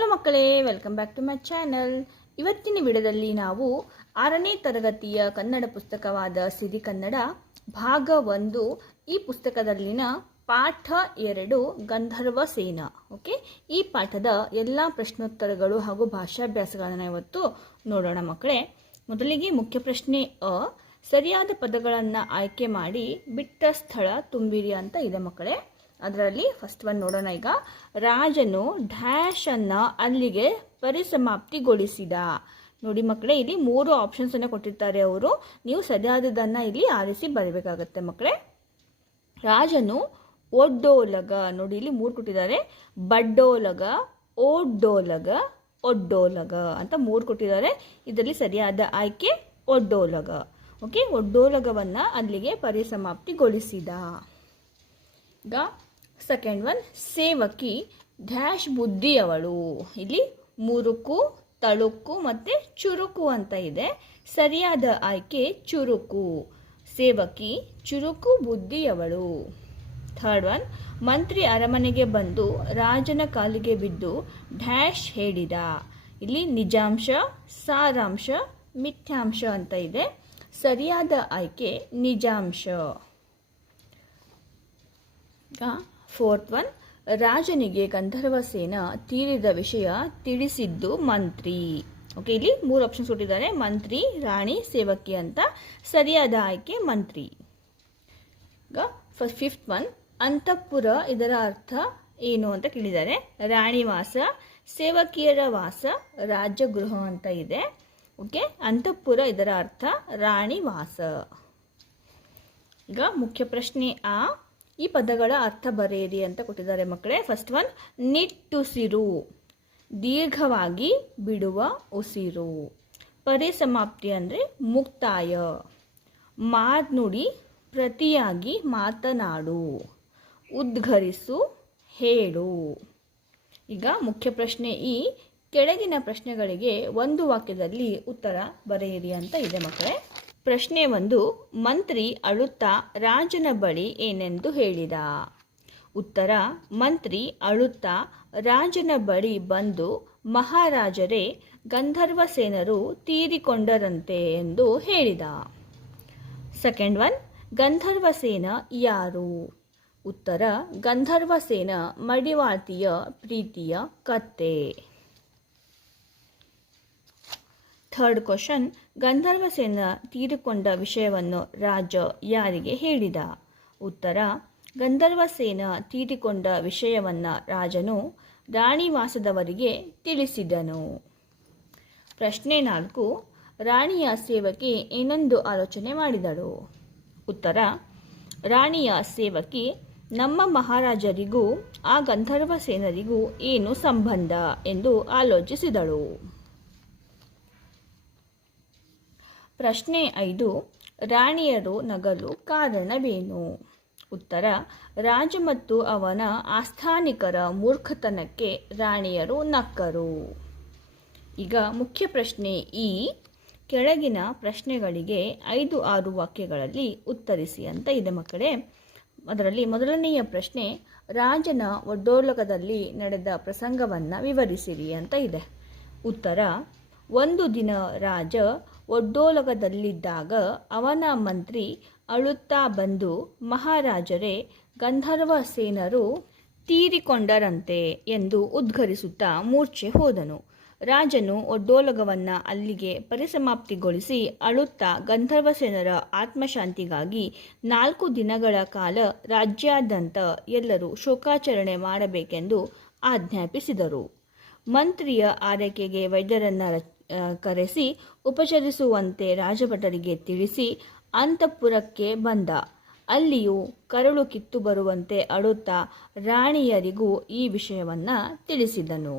Hello ಮಕ್ಕಳೇ, welcome back to my channel. ಇವತ್ತಿನ ವಿಡಿಯೋದಲ್ಲಿ ನಾವು 6ನೇ ತರಗತಿಯ ಕನ್ನಡ ಪುಸ್ತಕವಾದ ಸಿರಿಕನ್ನಡ ಭಾಗ 1 ಈ ಪುಸ್ತಕದಲ್ಲಿನ ಪಾಠ 2 ಗಂಧರ್ವ ಸೇನ. ಓಕೆ, ಈ ಪಾಠದ ಎಲ್ಲ ಪ್ರಶ್ನೋತ್ತರಗಳು ಹಾಗೂ ಭಾಷಾಭ್ಯಾಸಗಳನ್ನು ಇವತ್ತು ನೋಡೋಣ ಮಕ್ಕಳೇ. ಮೊದಲಿಗೆ ಮುಖ್ಯ ಪ್ರಶ್ನೆ ಸರಿಯಾದ ಪದಗಳನ್ನು ಆಯ್ಕೆ ಮಾಡಿ ಬಿಟ್ಟ ಸ್ಥಳ ತುಂಬಿರಿ ಅಂತ ಇದೆ ಮಕ್ಕಳೇ. ಅದರಲ್ಲಿ ಫಸ್ಟ್ ಒನ್ ನೋಡೋಣ. ಈಗ ರಾಜನು ಡ್ಯಾಶ್ ಅನ್ನ ಅಲ್ಲಿಗೆ ಪರಿಸಮಾಪ್ತಿಗೊಳಿಸಿದ. ನೋಡಿ ಮಕ್ಕಳೇ, ಇಲ್ಲಿ 3 ಆಪ್ಷನ್ಸ್ ಅನ್ನು ಕೊಟ್ಟಿರ್ತಾರೆ ಅವರು. ನೀವು ಸರಿಯಾದದನ್ನ ಇಲ್ಲಿ ಆರಿಸಿ ಬರಬೇಕಾಗತ್ತೆ ಮಕ್ಕಳೇ. ರಾಜನು ಒಡ್ಡೋಲಗ, ನೋಡಿ ಇಲ್ಲಿ 3 ಕೊಟ್ಟಿದ್ದಾರೆ. ಬಡ್ಡೋಲಗ, ಓಡ್ಡೋಲಗ, ಒಡ್ಡೋಲಗ ಅಂತ 3 ಕೊಟ್ಟಿದ್ದಾರೆ. ಇದರಲ್ಲಿ ಸರಿಯಾದ ಆಯ್ಕೆ ಒಡ್ಡೋಲಗ. ಓಕೆ, ಒಡ್ಡೋಲಗವನ್ನ ಅಲ್ಲಿಗೆ ಪರಿಸಮಾಪ್ತಿಗೊಳಿಸಿದ. ಈಗ ಸೆಕೆಂಡ್ ಒನ್, ಸೇವಕಿ ಡ್ಯಾಶ್ ಬುದ್ಧಿಯವಳು. ಇಲ್ಲಿ 3ಕ್ಕೂ ತಳುಕು ಮತ್ತು ಚುರುಕು ಅಂತ ಇದೆ. ಸರಿಯಾದ ಆಯ್ಕೆ ಚುರುಕು. ಸೇವಕಿ ಚುರುಕು ಬುದ್ಧಿಯವಳು. ಥರ್ಡ್ ಒನ್, ಮಂತ್ರಿ ಅರಮನೆಗೆ ಬಂದು ರಾಜನ ಕಾಲಿಗೆ ಬಿದ್ದು ಡ್ಯಾಶ್ ಹೇಳಿದ. ಇಲ್ಲಿ ನಿಜಾಂಶ, ಸಾರಾಂಶ, ಮಿಥ್ಯಾಂಶ ಅಂತ ಇದೆ. ಸರಿಯಾದ ಆಯ್ಕೆ ನಿಜಾಂಶ. ಫೋರ್ತ್ ಒನ್, ರಾಜನಿಗೆ ಗಂಧರ್ವಸೇನ ತೀರಿದ ವಿಷಯ ತಿಳಿಸಿದ್ದು ಮಂತ್ರಿ. ಓಕೆ, ಇಲ್ಲಿ 3 ಆಪ್ಷನ್ಸ್ ಕೊಟ್ಟಿದ್ದಾರೆ. ಮಂತ್ರಿ, ರಾಣಿ, ಸೇವಕಿ ಅಂತ. ಸರಿಯಾದ ಆಯ್ಕೆ ಮಂತ್ರಿ. ಈಗ ಫಿಫ್ತ್ ಒನ್, ಅಂತಃಪುರ ಇದರ ಅರ್ಥ ಏನು ಅಂತ ಕೇಳಿದ್ದಾರೆ. ರಾಣಿವಾಸ, ಸೇವಕಿಯರ ವಾಸ, ರಾಜಗೃಹ ಅಂತ ಇದೆ. ಓಕೆ, ಅಂತಃಪುರ ಇದರ ಅರ್ಥ ರಾಣಿವಾಸ. ಈಗ ಮುಖ್ಯ ಪ್ರಶ್ನೆ ಈ ಪದಗಳ ಅರ್ಥ ಬರೆಯಿರಿ ಅಂತ ಕೊಟ್ಟಿದ್ದಾರೆ ಮಕ್ಕಳೇ. ಫಸ್ಟ್ ಒನ್, ನಿಟ್ಟುಸಿರು, ದೀರ್ಘವಾಗಿ ಬಿಡುವ ಉಸಿರು. ಪರಿಸಮಾಪ್ತಿ ಅಂದರೆ ಮುಕ್ತಾಯ. ಮಾತನುಡಿ, ಪ್ರತಿಯಾಗಿ ಮಾತನಾಡು. ಉದ್ಘರಿಸು, ಹೇಳು. ಈಗ ಮುಖ್ಯ ಪ್ರಶ್ನೆ ಕೆಳಗಿನ ಪ್ರಶ್ನೆಗಳಿಗೆ ಒಂದು ವಾಕ್ಯದಲ್ಲಿ ಉತ್ತರ ಬರೆಯಿರಿ ಅಂತ ಇದೆ ಮಕ್ಕಳೇ. ಪ್ರಶ್ನೆ 1, ಮಂತ್ರಿ ಅಳುತ್ತಾ ರಾಜನ ಬಳಿ ಏನೆಂದು ಹೇಳಿದ. ಉತ್ತರ, ಮಂತ್ರಿ ಅಳುತ್ತಾ ರಾಜನ ಬಳಿ ಬಂದು ಮಹಾರಾಜರೇ, ಗಂಧರ್ವಸೇನರು ತೀರಿಕೊಂಡರಂತೆ ಎಂದು ಹೇಳಿದ. ಸೆಕೆಂಡ್ ಒನ್, ಗಂಧರ್ವಸೇನ ಯಾರು. ಉತ್ತರ, ಗಂಧರ್ವಸೇನ ಮಡಿವಾಳ್ತಿಯ ಪ್ರೀತಿಯ ಕತ್ತೆ. ಥರ್ಡ್ ಕ್ವಶನ್, ಗಂಧರ್ವಸೇನ ತೀರಿಕೊಂಡ ವಿಷಯವನ್ನು ರಾಜ ಯಾರಿಗೆ ಹೇಳಿದ. ಉತ್ತರ, ಗಂಧರ್ವಸೇನ ತೀರಿಕೊಂಡ ವಿಷಯವನ್ನು ರಾಜನು ರಾಣಿವಾಸದವರಿಗೆ ತಿಳಿಸಿದನು. ಪ್ರಶ್ನೆ 4, ರಾಣಿಯ ಸೇವಕಿ ಏನೆಂದು ಆಲೋಚನೆ ಮಾಡಿದಳು. ಉತ್ತರ, ರಾಣಿಯ ಸೇವಕಿ ನಮ್ಮ ಮಹಾರಾಜರಿಗೂ ಆ ಗಂಧರ್ವಸೇನರಿಗೂ ಏನು ಸಂಬಂಧ ಎಂದು ಆಲೋಚಿಸಿದಳು. ಪ್ರಶ್ನೆ 5, ರಾಣಿಯರು ನಗಲು ಕಾರಣವೇನು. ಉತ್ತರ, ರಾಜ ಮತ್ತು ಅವನ ಆಸ್ಥಾನಿಕರ ಮೂರ್ಖತನಕ್ಕೆ ರಾಣಿಯರು ನಕ್ಕರು. ಈಗ ಮುಖ್ಯ ಪ್ರಶ್ನೆ ಕೆಳಗಿನ ಪ್ರಶ್ನೆಗಳಿಗೆ 5-6 ವಾಕ್ಯಗಳಲ್ಲಿ ಉತ್ತರಿಸಿ ಅಂತ ಇದೆ ಮಕ್ಕಳೇ. ಅದರಲ್ಲಿ ಮೊದಲನೆಯ ಪ್ರಶ್ನೆ, ರಾಜನ ಒಡ್ಡೋಲಗದಲ್ಲಿ ನಡೆದ ಪ್ರಸಂಗವನ್ನು ವಿವರಿಸಿರಿ ಅಂತ ಇದೆ. ಉತ್ತರ, ಒಂದು ದಿನ ರಾಜ ಒಡ್ಡೋಲಗದಲ್ಲಿದ್ದಾಗ ಅವನ ಮಂತ್ರಿ ಅಳುತ್ತಾ ಬಂದು ಮಹಾರಾಜರೇ, ಗಂಧರ್ವಸೇನರು ತೀರಿಕೊಂಡರಂತೆ ಎಂದು ಉದ್ಘರಿಸುತ್ತಾ ಮೂರ್ಛೆ ಹೋದನು. ರಾಜನು ಒಡ್ಡೋಲಗವನ್ನು ಅಲ್ಲಿಗೆ ಪರಿಸಮಾಪ್ತಿಗೊಳಿಸಿ ಅಳುತ್ತಾ ಗಂಧರ್ವಸೇನರ ಆತ್ಮಶಾಂತಿಗಾಗಿ 4 ದಿನಗಳ ಕಾಲ ರಾಜ್ಯಾದ್ಯಂತ ಎಲ್ಲರೂ ಶೋಕಾಚರಣೆ ಮಾಡಬೇಕೆಂದು ಆಜ್ಞಾಪಿಸಿದರು. ಮಂತ್ರಿಯ ಆರೈಕೆಗೆ ವೈದ್ಯರನ್ನು ಕರೆಸಿ ಉಪಚರಿಸುವಂತೆ ರಾಜಭಟರಿಗೆ ತಿಳಿಸಿ ಅಂತಃಪುರಕ್ಕೆ ಬಂದ. ಅಲ್ಲಿಯೂ ಕರಳು ಕಿತ್ತು ಬರುವಂತೆ ಅಳುತ್ತಾ ರಾಣಿಯರಿಗೂ ಈ ವಿಷಯವನ್ನು ತಿಳಿಸಿದನು.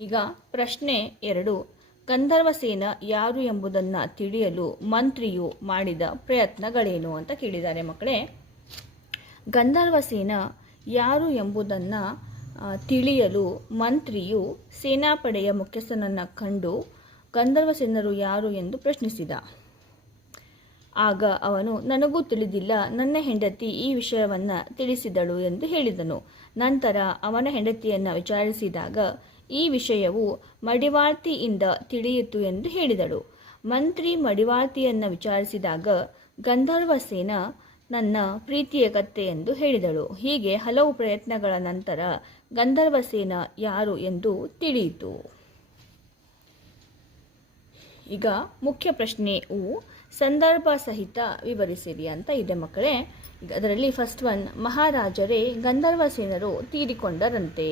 ಈಗ ಪ್ರಶ್ನೆ 2, ಗಂಧರ್ವಸೇನ ಯಾರು ಎಂಬುದನ್ನು ತಿಳಿಯಲು ಮಂತ್ರಿಯು ಮಾಡಿದ ಪ್ರಯತ್ನಗಳೇನು ಅಂತ ಕೇಳಿದ್ದಾರೆ ಮಕ್ಕಳೇ. ಗಂಧರ್ವಸೇನ ಯಾರು ಎಂಬುದನ್ನು ತಿಳಿಯಲು ಮಂತ್ರಿಯು ಸೇನಾಪಡೆಯ ಮುಖ್ಯಸ್ಥನನ್ನು ಕಂಡು ಗಂಧರ್ವಸೇನರು ಯಾರು ಎಂದು ಪ್ರಶ್ನಿಸಿದ. ಆಗ ಅವನು, ನನಗೂ ತಿಳಿದಿಲ್ಲ, ನನ್ನ ಹೆಂಡತಿ ಈ ವಿಷಯವನ್ನು ತಿಳಿಸಿದಳು ಎಂದು ಹೇಳಿದನು. ನಂತರ ಅವನ ಹೆಂಡತಿಯನ್ನು ವಿಚಾರಿಸಿದಾಗ ಈ ವಿಷಯವು ಮಡಿವಾಳ್ತಿಯಿಂದ ತಿಳಿಯಿತು ಎಂದು ಹೇಳಿದಳು. ಮಂತ್ರಿ ಮಡಿವಾಳ್ತಿಯನ್ನು ವಿಚಾರಿಸಿದಾಗ ಗಂಧರ್ವಸೇನ ನನ್ನ ಪ್ರೀತಿಯ ಕತ್ತೆ ಎಂದು ಹೇಳಿದಳು. ಹೀಗೆ ಹಲವು ಪ್ರಯತ್ನಗಳ ನಂತರ ಗಂಧರ್ವಸೇನ ಯಾರು ಎಂದು ತಿಳಿಯಿತು. ಈಗ ಮುಖ್ಯ ಪ್ರಶ್ನೆಯು ಸಂದರ್ಭ ಸಹಿತ ವಿವರಿಸಿರಿ ಅಂತ ಇದೆ ಮಕ್ಕಳೇ. ಅದರಲ್ಲಿ ಫಸ್ಟ್ ಒನ್, ಮಹಾರಾಜರೇ ಗಂಧರ್ವಸೇನರು ತೀರಿಕೊಂಡರಂತೆ.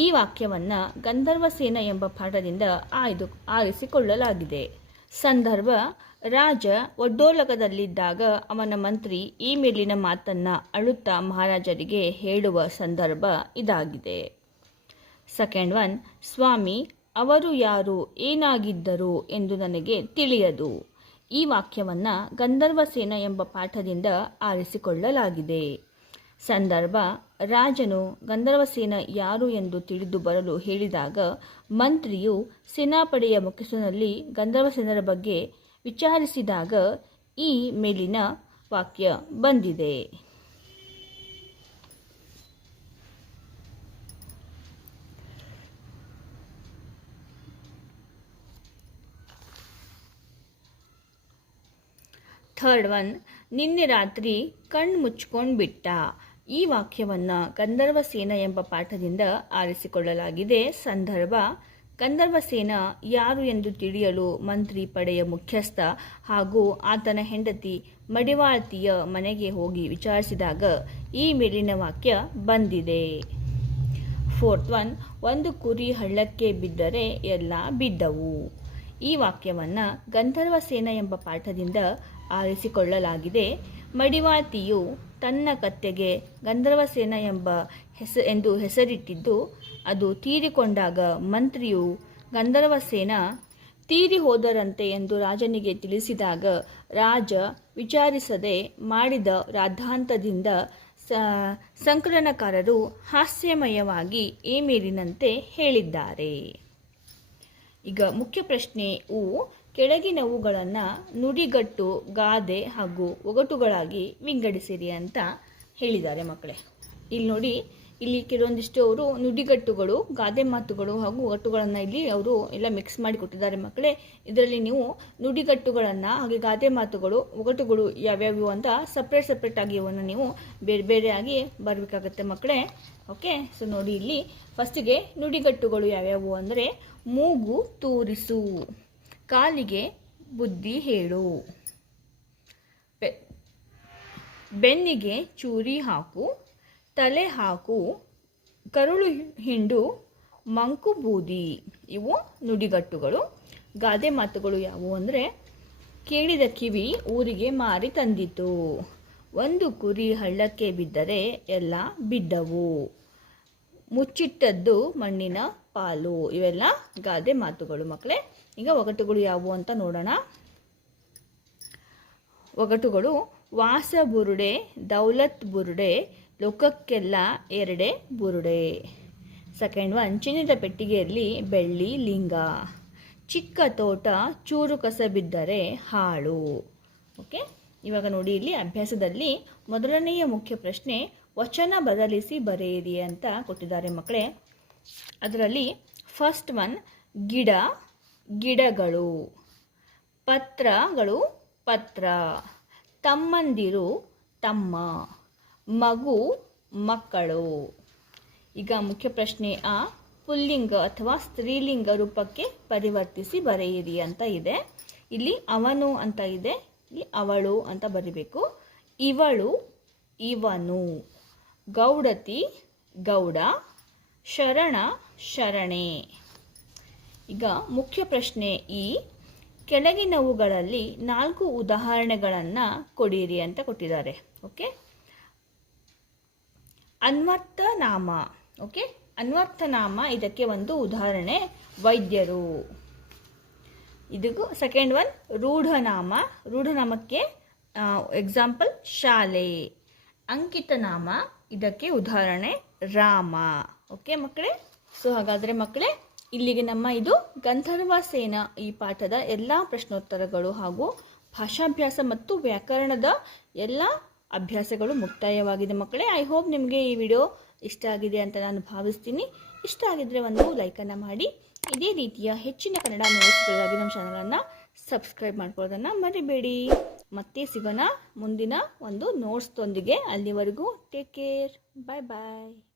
ಈ ವಾಕ್ಯವನ್ನು ಗಂಧರ್ವಸೇನ ಎಂಬ ಪಾಠದಿಂದ ಆರಿಸಿಕೊಳ್ಳಲಾಗಿದೆ. ಸಂದರ್ಭ, ರಾಜ ಒಡ್ಡೋಲಕದಲ್ಲಿದ್ದಾಗ ಅವನ ಮಂತ್ರಿ ಈ ಮೇಲಿನ ಮಾತನ್ನು ಅಳುತ್ತಾ ಮಹಾರಾಜರಿಗೆ ಹೇಳುವ ಸಂದರ್ಭ ಇದಾಗಿದೆ. ಸೆಕೆಂಡ್ ಒನ್, ಸ್ವಾಮಿ ಅವರು ಯಾರು, ಏನಾಗಿದ್ದರು ಎಂದು ನನಗೆ ತಿಳಿಯದು. ಈ ವಾಕ್ಯವನ್ನು ಗಂಧರ್ವಸೇನ ಎಂಬ ಪಾಠದಿಂದ ಆರಿಸಿಕೊಳ್ಳಲಾಗಿದೆ. ಸಂದರ್ಭ, ರಾಜನು ಗಂಧರ್ವಸೇನ ಯಾರು ಎಂದು ತಿಳಿದು ಬರಲು ಹೇಳಿದಾಗ ಮಂತ್ರಿಯು ಸೇನಾಪಡೆಯ ಮುಖ್ಯಸ್ಥನಲ್ಲಿ ಗಂಧರ್ವಸೇನರ ಬಗ್ಗೆ ವಿಚಾರಿಸಿದಾಗ ಈ ಮೇಲಿನ ವಾಕ್ಯ ಬಂದಿದೆ. ಥರ್ಡ್ ಒನ್, ನಿನ್ನೆ ರಾತ್ರಿ ಕಣ್ಣು ಮುಚ್ಕೊಂಡು ಬಿಟ್ಟ. ಈ ವಾಕ್ಯವನ್ನು ಗಂಧರ್ವಸೇನ ಎಂಬ ಪಾಠದಿಂದ ಆರಿಸಿಕೊಳ್ಳಲಾಗಿದೆ. ಸಂದರ್ಭ, ಗಂಧರ್ವಸೇನ ಯಾರು ಎಂದು ತಿಳಿಯಲು ಮಂತ್ರಿ ಪಡೆಯ ಮುಖ್ಯಸ್ಥ ಹಾಗೂ ಆತನ ಹೆಂಡತಿ ಮಡಿವಾಳ್ತಿಯ ಮನೆಗೆ ಹೋಗಿ ವಿಚಾರಿಸಿದಾಗ ಈ ಮೇಲಿನ ವಾಕ್ಯ ಬಂದಿದೆ. ಫೋರ್ತ್ ಒನ್, ಒಂದು ಕುರಿ ಹಳ್ಳಕ್ಕೆ ಬಿದ್ದರೆ ಎಲ್ಲ ಬಿದ್ದವು. ಈ ವಾಕ್ಯವನ್ನು ಗಂಧರ್ವಸೇನ ಎಂಬ ಪಾಠದಿಂದ ಆರಿಸಿಕೊಳ್ಳಲಾಗಿದೆ. ಮಡಿವಾಳ್ತಿಯು ತನ್ನ ಕತ್ತೆಗೆ ಗಂಧರ್ವಸೇನ ಎಂದು ಹೆಸರಿಟ್ಟಿದ್ದು ಅದು ತೀರಿಕೊಂಡಾಗ ಮಂತ್ರಿಯು ಗಂಧರ್ವಸೇನ ತೀರಿ ಹೋದರಂತೆ ಎಂದು ರಾಜನಿಗೆ ತಿಳಿಸಿದಾಗ ರಾಜ ವಿಚಾರಿಸದೆ ಮಾಡಿದ ರಾದ್ಧಾಂತದಿಂದ ಸಂಕಲನಕಾರರು ಹಾಸ್ಯಮಯವಾಗಿ ಈ ಮೇಲಿನಂತೆ ಹೇಳಿದ್ದಾರೆ. ಈಗ ಮುಖ್ಯ ಪ್ರಶ್ನೆಯು ಕೆಳಗಿನವುಗಳನ್ನು ನುಡಿಗಟ್ಟು, ಗಾದೆ ಹಾಗೂ ಒಗಟುಗಳಾಗಿ ವಿಂಗಡಿಸಿರಿ ಅಂತ ಹೇಳಿದ್ದಾರೆ ಮಕ್ಕಳೇ. ಇಲ್ಲಿ ನೋಡಿ, ಇಲ್ಲಿ ಕೆಲವೊಂದಿಷ್ಟು ಅವರು ನುಡಿಗಟ್ಟುಗಳು, ಗಾದೆ ಮಾತುಗಳು ಹಾಗೂ ಒಗಟುಗಳನ್ನು ಇಲ್ಲಿ ಅವರು ಎಲ್ಲ ಮಿಕ್ಸ್ ಮಾಡಿ ಕೊಟ್ಟಿದ್ದಾರೆ ಮಕ್ಕಳೇ. ಇದರಲ್ಲಿ ನೀವು ನುಡಿಗಟ್ಟುಗಳನ್ನು ಹಾಗೆ ಗಾದೆ ಮಾತುಗಳು, ಒಗಟುಗಳು ಯಾವ್ಯಾವು ಅಂತ ಸಪ್ರೇಟ್ ಆಗಿ ಇವನ್ನು ನೀವು ಬೇರೆ ಬೇರೆಯಾಗಿ ಬರಬೇಕಾಗತ್ತೆ ಮಕ್ಕಳೇ. ಓಕೆ, ಸೊ ನೋಡಿ ಇಲ್ಲಿ ಫಸ್ಟಿಗೆ ನುಡಿಗಟ್ಟುಗಳು ಯಾವ್ಯಾವು ಅಂದರೆ ಮೂಗು ತೂರಿಸು, ಕಾಲಿಗೆ ಬುದ್ಧಿ ಹೇಳು, ಬೆನ್ನಿಗೆ ಚೂರಿ ಹಾಕು, ತಲೆ ಹಾಕು, ಕರುಳು ಹಿಂಡು, ಮಂಕು ಬೂದಿ. ಇವು ನುಡಿಗಟ್ಟುಗಳು. ಗಾದೆ ಮಾತುಗಳು ಯಾವುವು ಅಂದರೆ ಕೇಳಿದ ಕಿವಿ ಊರಿಗೆ ಮಾರಿ ತಂದಿತು, ಒಂದು ಕುರಿ ಹಳ್ಳಕ್ಕೆ ಬಿದ್ದರೆ ಎಲ್ಲ ಬಿದ್ದವು, ಮುಚ್ಚಿಟ್ಟದ್ದು ಮಣ್ಣಿನ ಪಾಲು. ಇವೆಲ್ಲ ಗಾದೆ ಮಾತುಗಳು ಮಕ್ಕಳೇ. ಈಗ ಒಗಟುಗಳು ಯಾವುವು ಅಂತ ನೋಡೋಣ. ಒಗಟುಗಳು, ವಾಸ ಬುರುಡೆ, ದೌಲತ್ ಬುರುಡೆ, ಲೋಕಕ್ಕೆಲ್ಲ ಎರಡೇ ಬುರುಡೆ. ಸೆಕೆಂಡ್ ಒನ್, ಚಿನ್ನದ ಪೆಟ್ಟಿಗೆಯಲ್ಲಿ ಬೆಳ್ಳಿ ಲಿಂಗ, ಚಿಕ್ಕ ತೋಟ ಚೂರು ಕಸ ಬಿದ್ದರೆ ಹಾಳು. ಓಕೆ, ಇವಾಗ ನೋಡಿ ಇಲ್ಲಿ ಅಭ್ಯಾಸದಲ್ಲಿ ಮೊದಲನೆಯ ಮುಖ್ಯ ಪ್ರಶ್ನೆ ವಚನ ಬದಲಿಸಿ ಬರೆಯಿರಿ ಅಂತ ಕೊಟ್ಟಿದ್ದಾರೆ ಮಕ್ಕಳೇ. ಅದರಲ್ಲಿ ಫಸ್ಟ್ ಒನ್, ಗಿಡ ಗಿಡಗಳು, ಪತ್ರಗಳು ಪತ್ರ, ತಮ್ಮಂದಿರು ತಮ್ಮ, ಮಗು ಮಕ್ಕಳು. ಈಗ ಮುಖ್ಯ ಪ್ರಶ್ನೆ ಪುಲ್ಲಿಂಗ ಅಥವಾ ಸ್ತ್ರೀಲಿಂಗ ರೂಪಕ್ಕೆ ಪರಿವರ್ತಿಸಿ ಬರೆಯಿರಿ ಅಂತ ಇದೆ. ಇಲ್ಲಿ ಅವನು ಅಂತ ಇದೆ, ಇಲ್ಲಿ ಅವಳು ಅಂತ ಬರಿಬೇಕು. ಇವಳು ಇವನು, ಗೌಡತಿ ಗೌಡ, ಶರಣ ಶರಣೆ. ಈಗ ಮುಖ್ಯ ಪ್ರಶ್ನೆ ಕೆಳಗಿನವುಗಳಲ್ಲಿ 4 ಉದಾಹರಣೆಗಳನ್ನು ಕೊಡಿರಿ ಅಂತ ಕೊಟ್ಟಿದ್ದಾರೆ. ಓಕೆ, ಅನ್ವರ್ಥನಾಮ. ಓಕೆ, ಅನ್ವರ್ಥನಾಮ ಇದಕ್ಕೆ ಒಂದು ಉದಾಹರಣೆ ವೈದ್ಯರು. ಇದಕ್ಕೂ ಸೆಕೆಂಡ್ ಒನ್ ರೂಢನಾಮ. ರೂಢನಾಮಕ್ಕೆ ಎಕ್ಸಾಂಪಲ್ ಶಾಲೆ. ಅಂಕಿತನಾಮ ಇದಕ್ಕೆ ಉದಾಹರಣೆ ರಾಮ. ಓಕೆ ಮಕ್ಕಳೇ, ಸೊ ಹಾಗಾದರೆ ಮಕ್ಕಳೇ ಇಲ್ಲಿಗೆ ನಮ್ಮ ಇದು ಗಂಧರ್ವಸೇನ ಈ ಪಾಠದ ಎಲ್ಲ ಪ್ರಶ್ನೋತ್ತರಗಳು ಹಾಗೂ ಭಾಷಾಭ್ಯಾಸ ಮತ್ತು ವ್ಯಾಕರಣದ ಎಲ್ಲ ಅಭ್ಯಾಸಗಳು ಮುಕ್ತಾಯವಾಗಿದೆ ಮಕ್ಕಳೇ. ಐ ಹೋಪ್ ನಿಮಗೆ ಈ ವಿಡಿಯೋ ಇಷ್ಟ ಆಗಿದೆ ಅಂತ ನಾನು ಭಾವಿಸ್ತೀನಿ. ಇಷ್ಟ ಆಗಿದ್ದರೆ ಒಂದು ಲೈಕನ್ನು ಮಾಡಿ. ಇದೇ ರೀತಿಯ ಹೆಚ್ಚಿನ ಕನ್ನಡ ನೋಟ್ಸ್ಗಳಿಗಾಗಿ ನಮ್ಮ ಚಾನಲನ್ನು ಸಬ್ಸ್ಕ್ರೈಬ್ ಮಾಡ್ಕೊಳ್ಳೋದನ್ನು ಮರಿಬೇಡಿ. ಮತ್ತೆ ಸಿಗೋಣ ಮುಂದಿನ ಒಂದು ನೋಟ್ಸ್ದೊಂದಿಗೆ. ಅಲ್ಲಿವರೆಗೂ ಟೇಕ್ ಕೇರ್. ಬಾಯ್ ಬಾಯ್.